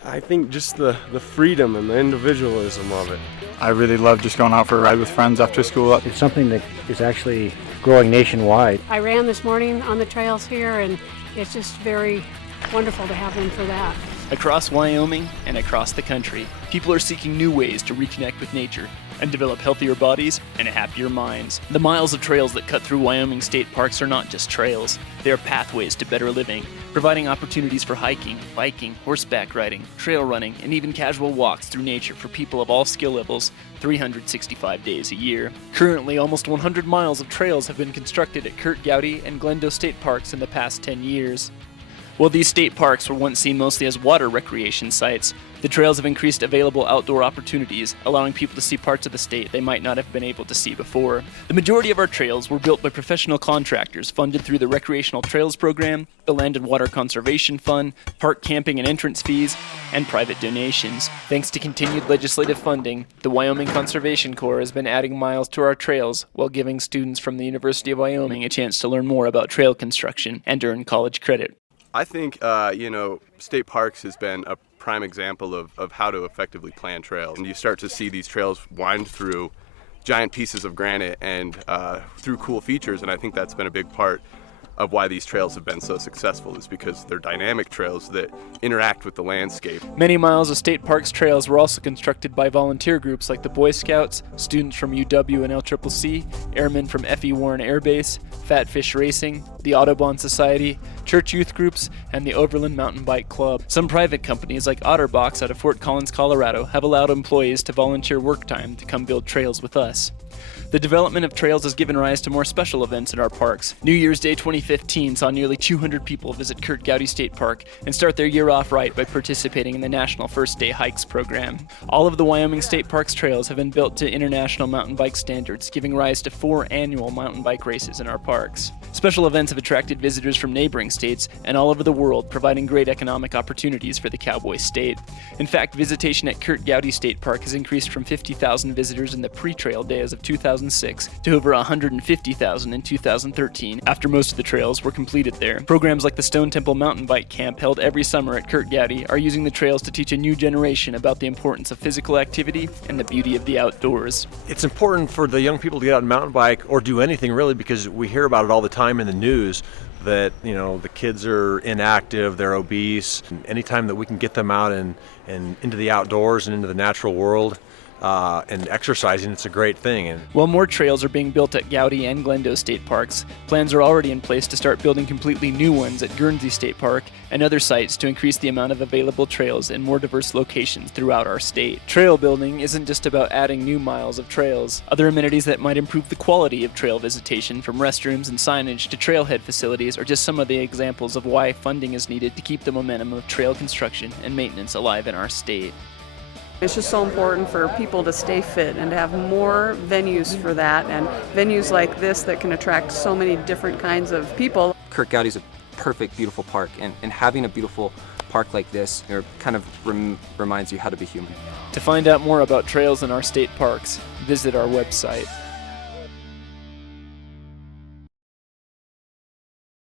I think just the freedom and the individualism of it. I really love just going out for a ride with friends after school. It's something that is actually growing nationwide. I ran this morning on the trails here, and it's just very wonderful to have them for that. Across Wyoming and across the country, people are seeking new ways to reconnect with nature and develop healthier bodies and happier minds. The miles of trails that cut through Wyoming State Parks are not just trails. They are pathways to better living, providing opportunities for hiking, biking, horseback riding, trail running, and even casual walks through nature for people of all skill levels 365 days a year. Currently, almost 100 miles of trails have been constructed at Kurt Gowdy and Glendo State Parks in the past 10 years. While these state parks were once seen mostly as water recreation sites, the trails have increased available outdoor opportunities, allowing people to see parts of the state they might not have been able to see before. The majority of our trails were built by professional contractors funded through the Recreational Trails Program, the Land and Water Conservation Fund, park camping and entrance fees, and private donations. Thanks to continued legislative funding, the Wyoming Conservation Corps has been adding miles to our trails while giving students from the University of Wyoming a chance to learn more about trail construction and earn college credit. I think, state parks has been a prime example of how to effectively plan trails. And you start to see these trails wind through giant pieces of granite and through cool features, and I think that's been a big part of why these trails have been so successful, is because they're dynamic trails that interact with the landscape. Many miles of state parks trails were also constructed by volunteer groups like the Boy Scouts, students from UW and LCCC, airmen from F.E. Warren Air Base, Fat Fish Racing, the Audubon Society, church youth groups, and the Overland Mountain Bike Club. Some private companies like Otterbox out of Fort Collins, Colorado, have allowed employees to volunteer work time to come build trails with us. The development of trails has given rise to more special events at our parks. New Year's Day 2015 saw nearly 200 people visit Kurt Gowdy State Park and start their year off right by participating in the National First Day Hikes program. All of the Wyoming State Parks trails have been built to international mountain bike standards, giving rise to 4 annual mountain bike races in our parks. Special events have attracted visitors from neighboring states and all over the world, providing great economic opportunities for the Cowboy State. In fact, visitation at Kurt Gowdy State Park has increased from 50,000 visitors in the pre-trail days of 2006 to over 150,000 in 2013 after most of the trails were completed there. Programs like the Stone Temple Mountain Bike Camp held every summer at Kurt Gowdy are using the trails to teach a new generation about the importance of physical activity and the beauty of the outdoors. It's important for the young people to get out and mountain bike or do anything really, because we hear about it all the time in the news that, the kids are inactive, they're obese. And anytime that we can get them out and into the outdoors and into the natural world, and exercising, it's a great thing. And while more trails are being built at Gowdy and Glendo State Parks, plans are already in place to start building completely new ones at Guernsey State Park and other sites to increase the amount of available trails in more diverse locations throughout our state. Trail building isn't just about adding new miles of trails. Other amenities that might improve the quality of trail visitation, from restrooms and signage to trailhead facilities, are just some of the examples of why funding is needed to keep the momentum of trail construction and maintenance alive in our state. It's just so important for people to stay fit and to have more venues for that, and venues like this that can attract so many different kinds of people. Kurt Gowdy's a perfect, beautiful park, and having a beautiful park like this kind of reminds you how to be human. To find out more about trails in our state parks, visit our website.